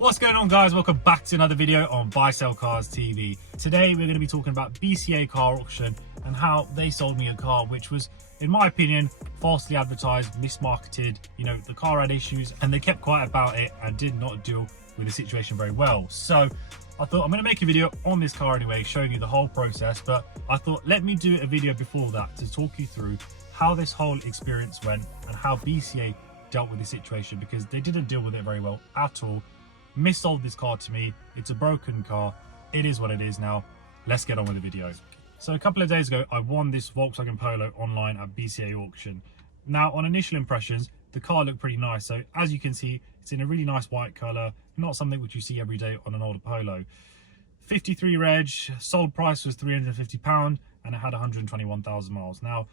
What's going on, guys? Welcome back to another video on Buy Sell Cars TV. Today we're going to be talking about BCA Car Auction and how they sold me a car which was, in my opinion, falsely advertised, mismarketed. You know, the car had issues and they kept quiet about it and did not deal with the situation very well. So I thought I'm going to make a video on this car anyway, showing you the whole process, but I thought let me do a video before that to talk you through how this whole experience went and how BCA dealt with the situation, because they didn't deal with it very well at all. Missold this car to me. It's a broken car. It is what it is now. Let's get on with the video. So a couple of days ago, I won this Volkswagen Polo online at BCA auction. Now, on initial impressions, the car looked pretty nice. So as you can see, it's in a really nice white color, not something which you see every day on an older Polo. 53 reg, sold price was £350, and it had 121,000 miles. Now,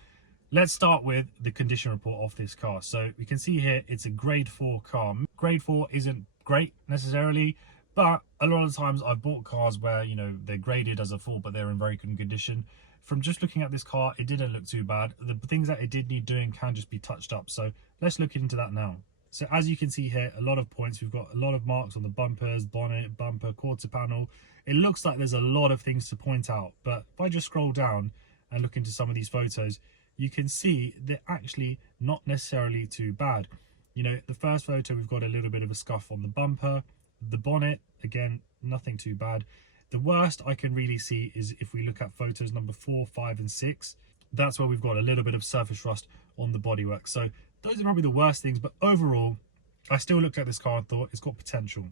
let's start with the condition report of this car. So we can see here, it's a grade 4 car. Grade 4 isn't great necessarily, but a lot of times I've bought cars where, you know, they're graded as a 4 but they're in very good condition. From just looking at this car, it didn't look too bad. The things that it did need doing can just be touched up, so let's look into that now. So as you can see here, a lot of points. We've got a lot of marks on the bumpers, bonnet, bumper, quarter panel. It looks like there's a lot of things to point out, but if I just scroll down and look into some of these photos, you can see they're actually not necessarily too bad. You know, the first photo, we've got a little bit of a scuff on the bumper. The bonnet, again, nothing too bad. The worst I can really see is if we look at photos number 4, 5 and 6. That's where we've got a little bit of surface rust on the bodywork. So those are probably the worst things, but overall, I still looked at this car and thought it's got potential.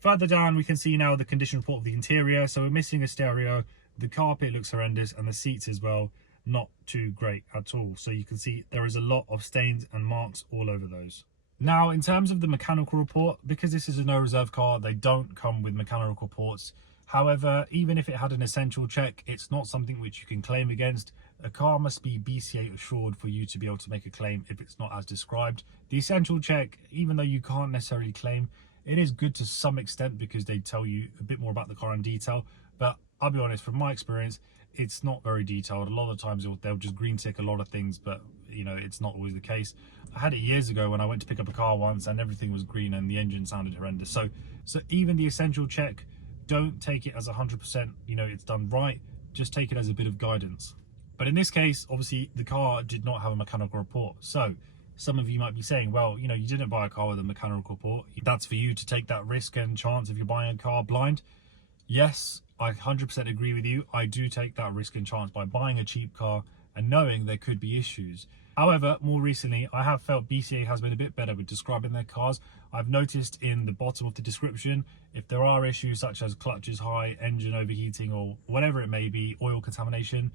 Further down, we can see now the condition report of the interior. So we're missing a stereo. The carpet looks horrendous, and the seats as well, not too great at all. So you can see there is a lot of stains and marks all over those. Now, in terms of the mechanical report, because this is a no reserve car, they don't come with mechanical reports. However, even if it had an essential check, it's not something which you can claim against. A car must be BCA assured for you to be able to make a claim if it's not as described. The essential check, even though you can't necessarily claim, it is good to some extent because they tell you a bit more about the car in detail. But I'll be honest, from my experience, it's not very detailed. A lot of the times they'll just green tick a lot of things, but you know, it's not always the case. I had it years ago when I went to pick up a car once and everything was green and the engine sounded horrendous. So even the essential check, don't take it as 100%, you know, it's done right. Just take it as a bit of guidance. But in this case, obviously the car did not have a mechanical report. So some of you might be saying, well, you know, you didn't buy a car with a mechanical report. That's for you to take that risk and chance if you're buying a car blind. Yes, I 100% agree with you. I do take that risk and chance by buying a cheap car and knowing there could be issues. However, more recently, I have felt BCA has been a bit better with describing their cars. I've noticed in the bottom of the description, if there are issues such as clutches high, engine overheating, or whatever it may be, oil contamination,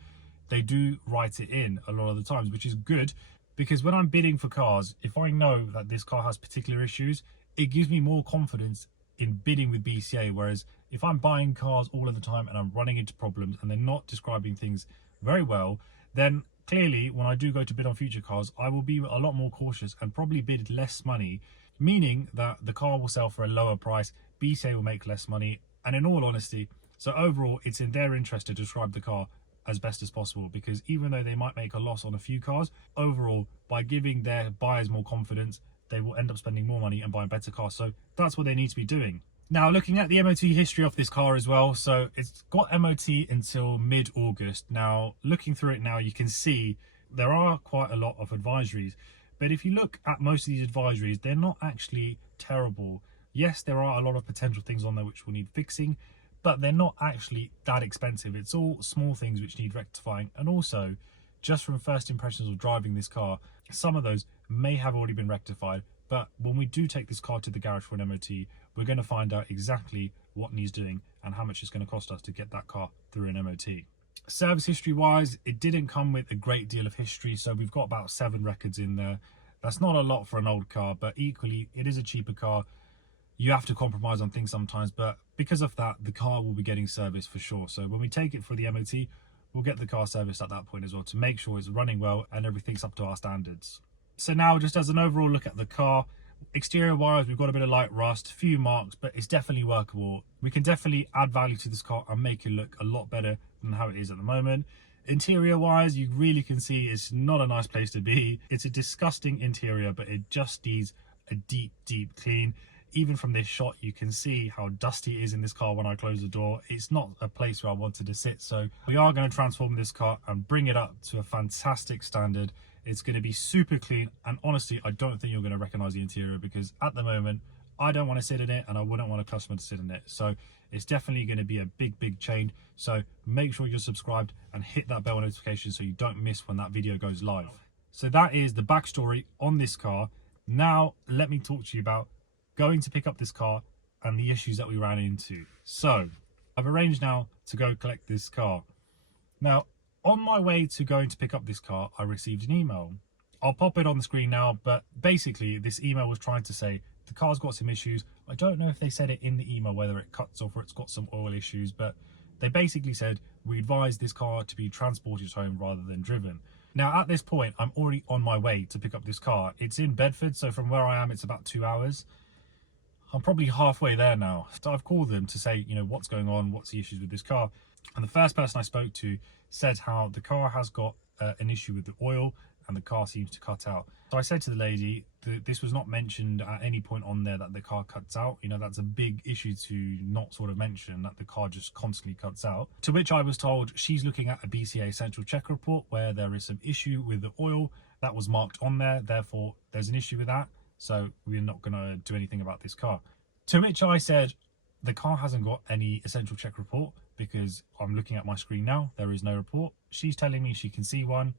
they do write it in a lot of the times, which is good, because when I'm bidding for cars, if I know that this car has particular issues, it gives me more confidence in bidding with BCA. Whereas if I'm buying cars all of the time and I'm running into problems and they're not describing things very well, then clearly when I do go to bid on future cars, I will be a lot more cautious and probably bid less money, meaning that the car will sell for a lower price, BCA will make less money, and in all honesty, so overall it's in their interest to describe the car as best as possible, because even though they might make a loss on a few cars, overall by giving their buyers more confidence, they will end up spending more money and buying better cars. So that's what they need to be doing. Now, looking at the MOT history of this car as well, so it's got MOT until mid-August. Now, looking through it now, you can see there are quite a lot of advisories. But if you look at most of these advisories, they're not actually terrible. Yes, there are a lot of potential things on there which will need fixing, but they're not actually that expensive. It's all small things which need rectifying. And also, just from first impressions of driving this car, some of those may have already been rectified. But when we do take this car to the garage for an MOT, we're going to find out exactly what needs doing and how much it's going to cost us to get that car through an MOT. Service history wise, it didn't come with a great deal of history, so we've got about 7 records in there. That's not a lot for an old car, but equally it is a cheaper car. You have to compromise on things sometimes, but because of that, the car will be getting serviced for sure. So when we take it for the MOT, we'll get the car serviced at that point as well to make sure it's running well and everything's up to our standards. So now, just as an overall look at the car, exterior wise, we've got a bit of light rust, few marks, but it's definitely workable. We can definitely add value to this car and make it look a lot better than how it is at the moment. Interior wise, you really can see it's not a nice place to be. It's a disgusting interior, but it just needs a deep clean. even from this shot, you can see how dusty it is in this car when I close the door. It's not a place where I wanted to sit. So we are going to transform this car and bring it up to a fantastic standard. It's going to be super clean, and honestly, I don't think you're going to recognize the interior, because at the moment I don't want to sit in it and I wouldn't want a customer to sit in it. So it's definitely going to be a big change. So make sure you're subscribed and hit that bell notification so you don't miss when that video goes live. So that is the backstory on this car. Now let me talk to you about going to pick up this car and the issues that we ran into. So I've arranged now to go collect this car. Now, on my way to going to pick up this car, I received an email. I'll pop it on the screen now, but basically this email was trying to say the car's got some issues. I don't know if they said it in the email, whether it cuts off or it's got some oil issues, but they basically said we advise this car to be transported home rather than driven. Now at this point, I'm already on my way to pick up this car. It's in Bedford, so from where I am, it's about 2 hours. I'm probably halfway there now. So I've called them to say, you know, what's going on, what's the issues with this car. And the first person I spoke to said how the car has got an issue with the oil and the car seems to cut out. So I said to the lady that this was not mentioned at any point on there that the car cuts out. You know, that's a big issue to not sort of mention, that the car just constantly cuts out. To which I was told she's looking at a BCA essential check report where there is some issue with the oil that was marked on there. Therefore, there's an issue with that. So we're not going to do anything about this car. To which I said, the car hasn't got any essential check report, because I'm looking at my screen now, there is no report. She's telling me she can see one.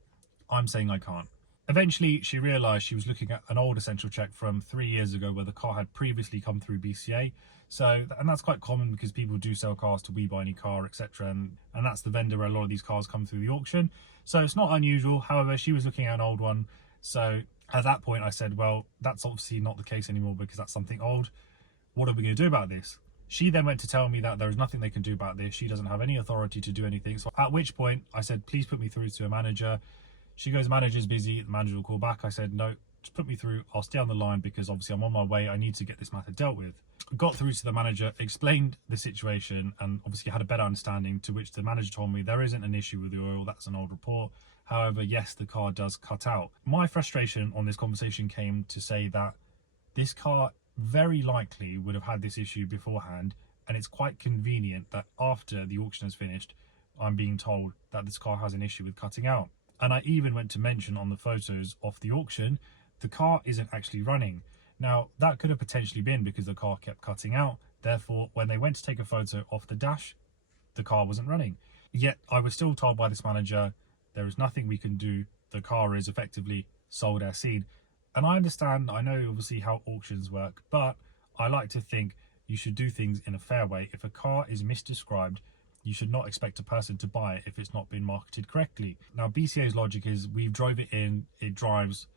I'm saying I can't. Eventually, she realised she was looking at an old essential check from 3 years ago where the car had previously come through BCA. So, and that's quite common because people do sell cars to We Buy Any Car, etc. And that's the vendor where a lot of these cars come through the auction. So it's not unusual. However, she was looking at an old one. So at that point, I said, well, that's obviously not the case anymore because that's something old. What are we going to do about this? She then went to tell me that there is nothing they can do about this. She doesn't have any authority to do anything. So at which point I said, please put me through to a manager. She goes, manager's busy. The manager will call back. I said, no, just put me through. I'll stay on the line because obviously I'm on my way. I need to get this matter dealt with. Got through to the manager, explained the situation, and obviously had a better understanding, to which the manager told me there isn't an issue with the oil. That's an old report. However, yes, the car does cut out. My frustration on this conversation came to say that this car very likely would have had this issue beforehand, and it's quite convenient that after the auction has finished, I'm being told that this car has an issue with cutting out. And I even went to mention on the photos of the auction, the car isn't actually running. Now, that could have potentially been because the car kept cutting out. Therefore, when they went to take a photo off the dash, the car wasn't running. Yet, I was still told by this manager, there is nothing we can do. The car is effectively sold as seen. And I understand, I know obviously how auctions work, but I like to think you should do things in a fair way. If a car is misdescribed, you should not expect a person to buy it if it's not been marketed correctly. Now, BCA's logic is we've drove it in, it drives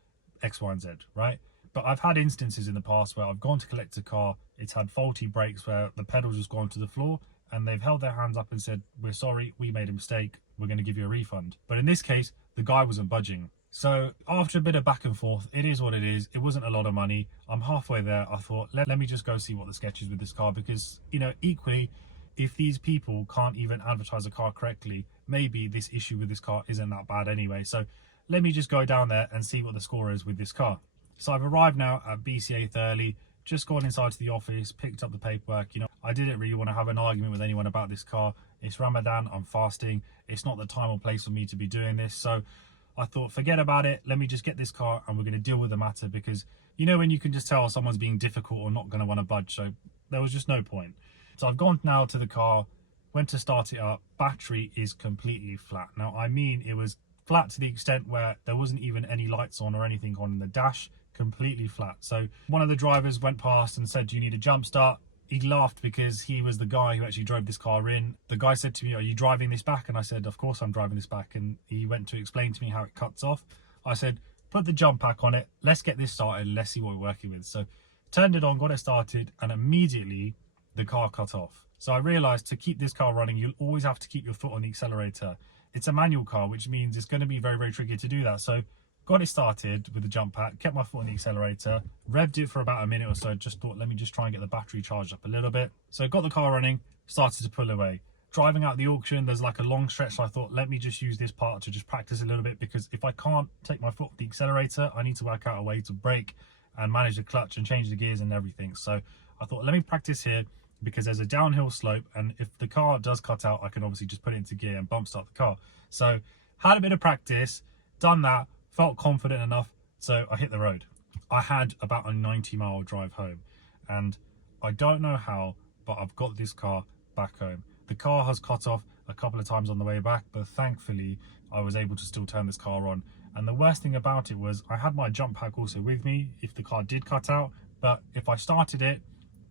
X, Y, and Z, right? But I've had instances in the past where I've gone to collect a car, it's had faulty brakes where the pedals just gone to the floor, and they've held their hands up and said, we're sorry, we made a mistake, we're going to give you a refund. But in this case, the guy wasn't budging. So after a bit of back and forth, it is what it is. It wasn't a lot of money. I'm halfway there. I thought, let me just go see what the sketch is with this car, because, you know, equally, if these people can't even advertise a car correctly, maybe this issue with this car isn't that bad anyway. So let me just go down there and see what the score is with this car. So I've arrived now at BCA thoroughly, just gone inside to the office, picked up the paperwork. You know, I didn't really want to have an argument with anyone about this car. It's Ramadan, I'm fasting. It's not the time or place for me to be doing this. So I thought, forget about it. Let me just get this car and we're going to deal with the matter, because, you know, when you can just tell someone's being difficult or not going to want to budge. So there was just no point. So I've gone now to the car, went to start it up. Battery is completely flat. Now, I mean, it was flat to the extent where there wasn't even any lights on or anything on the dash, completely flat. So one of the drivers went past and said, do you need a jump start? He laughed because he was the guy who actually drove this car in. The guy said to me, are you driving this back? And I said, of course I'm driving this back. And he went to explain to me how it cuts off. I said, put the jump pack on it. Let's get this started. Let's see what we're working with. So turned it on, got it started, and immediately the car cut off. So I realized to keep this car running, you'll always have to keep your foot on the accelerator. It's a manual car, which means it's going to be very, very tricky to do that. So got it started with the jump pack, kept my foot on the accelerator, revved it for about a minute or so, just thought, let me just try and get the battery charged up a little bit. So got the car running, started to pull away. Driving out the auction, there's like a long stretch, so I thought, let me just use this part to just practice a little bit, because if I can't take my foot off the accelerator, I need to work out a way to brake and manage the clutch and change the gears and everything. So I thought, let me practice here because there's a downhill slope, and if the car does cut out, I can obviously just put it into gear and bump start the car. So had a bit of practice, done that, felt confident enough, so I hit the road. I had about a 90-mile drive home, and I don't know how, but I've got this car back home. The car has cut off a couple of times on the way back, but thankfully I was able to still turn this car on. And the worst thing about it was I had my jump pack also with me if the car did cut out, but if I started it,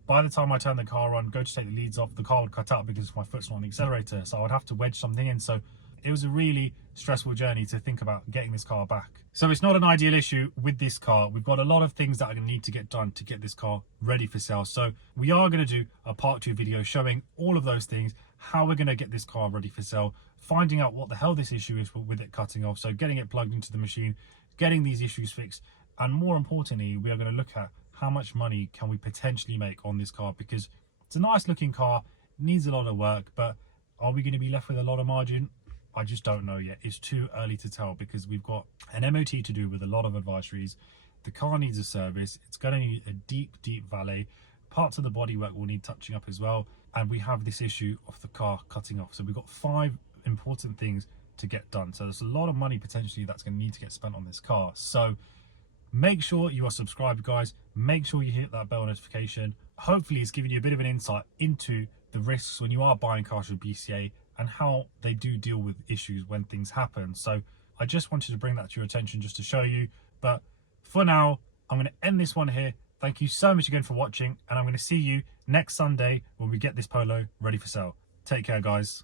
by the time I turned the car on, go to take the leads off, the car would cut out because my foot's not on the accelerator, so I would have to wedge something in. So it was a really stressful journey to think about getting this car back. So it's not an ideal issue with this car. We've got a lot of things that are going to need to get done to get this car ready for sale. So we are going to do a part 2 video showing all of those things, how we're going to get this car ready for sale, finding out what the hell this issue is with it cutting off, so getting it plugged into the machine, getting these issues fixed, and more importantly, we are going to look at how much money can we potentially make on this car, because it's a nice looking car, needs a lot of work, but are we going to be left with a lot of margin? I just don't know yet. It's too early to tell because we've got an MOT to do with a lot of advisories. The car needs a service. It's going to need a deep valet. Parts of the bodywork will need touching up as well. And we have this issue of the car cutting off. So we've got 5 important things to get done. So there's a lot of money potentially that's going to need to get spent on this car. So make sure you are subscribed, guys. Make sure you hit that bell notification. Hopefully it's giving you a bit of an insight into the risks when you are buying cars with BCA and how they do deal with issues when things happen. So I just wanted to bring that to your attention just to show you. But for now, I'm going to end this one here. Thank you so much again for watching, and I'm going to see you next Sunday when we get this Polo ready for sale. Take care, guys.